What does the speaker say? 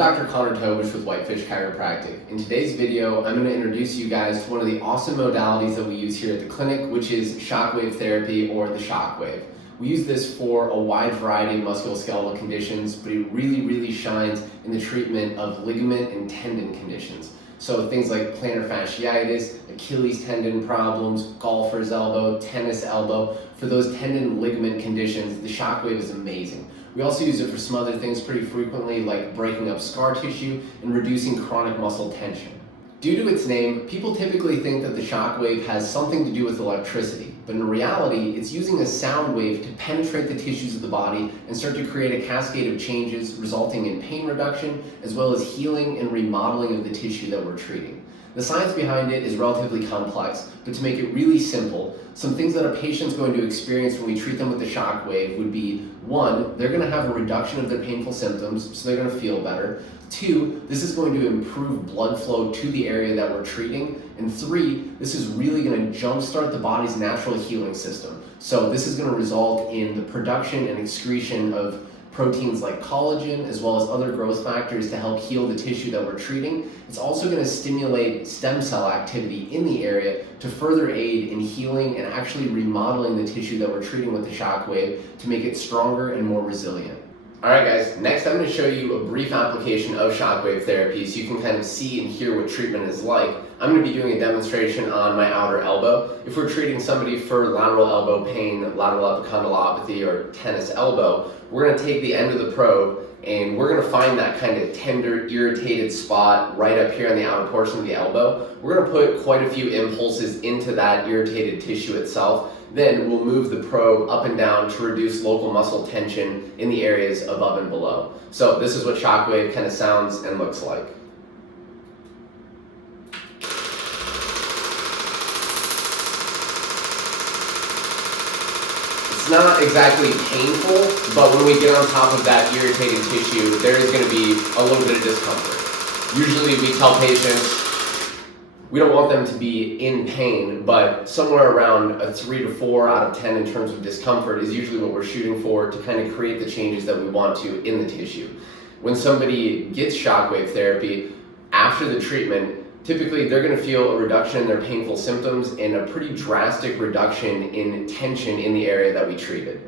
I'm Dr. Tobisch with Whitefish Chiropractic. In today's video, I'm going to introduce you guys to one of the awesome modalities that we use here at the clinic, which is shockwave therapy, or the Shockwave. We use this for a wide variety of musculoskeletal conditions, but it really shines in the treatment of ligament and tendon conditions. So things like plantar fasciitis, Achilles tendon problems, golfer's elbow, tennis elbow. For those tendon and ligament conditions, the Shockwave is amazing. We also use it for some other things pretty frequently, like breaking up scar tissue and reducing chronic muscle tension. Due to its name, people typically think that the Shockwave has something to do with electricity, but in reality, it's using a sound wave to penetrate the tissues of the body and start to create a cascade of changes, resulting in pain reduction, as well as healing and remodeling of the tissue that we're treating. The science behind it is relatively complex, but to make it really simple, some things that a patient's going to experience when we treat them with the Shockwave would be, 1, they're going to have a reduction of their painful symptoms, so they're going to feel better. 2, this is going to improve blood flow to the area that we're treating. And 3, this is really going to jumpstart the body's natural healing system. So this is going to result in the production and excretion of proteins like collagen, as well as other growth factors to help heal the tissue that we're treating. It's also going to stimulate stem cell activity in the area to further aid in healing and actually remodeling the tissue that we're treating with the Shockwave to make it stronger and more resilient. Alright guys, next I'm going to show you a brief application of Shockwave therapy so you can kind of see and hear what treatment is like. I'm going to be doing a demonstration on my outer elbow. If we're treating somebody for lateral elbow pain, lateral epicondylopathy, or tennis elbow, we're going to take the end of the probe and we're going to find that kind of tender, irritated spot right up here on the outer portion of the elbow. We're going to put quite a few impulses into that irritated tissue itself. Then we'll move the probe up and down to reduce local muscle tension in the areas above and below. So this is what Shockwave kind of sounds and looks like. It's not exactly painful, but when we get on top of that irritated tissue, there is going to be a little bit of discomfort. Usually we tell patients we don't want them to be in pain, but somewhere around a 3 to 4 out of 10 in terms of discomfort is usually what we're shooting for to kind of create the changes that we want to in the tissue. When somebody gets Shockwave therapy, after the treatment, typically they're going to feel a reduction in their painful symptoms and a pretty drastic reduction in tension in the area that we treated.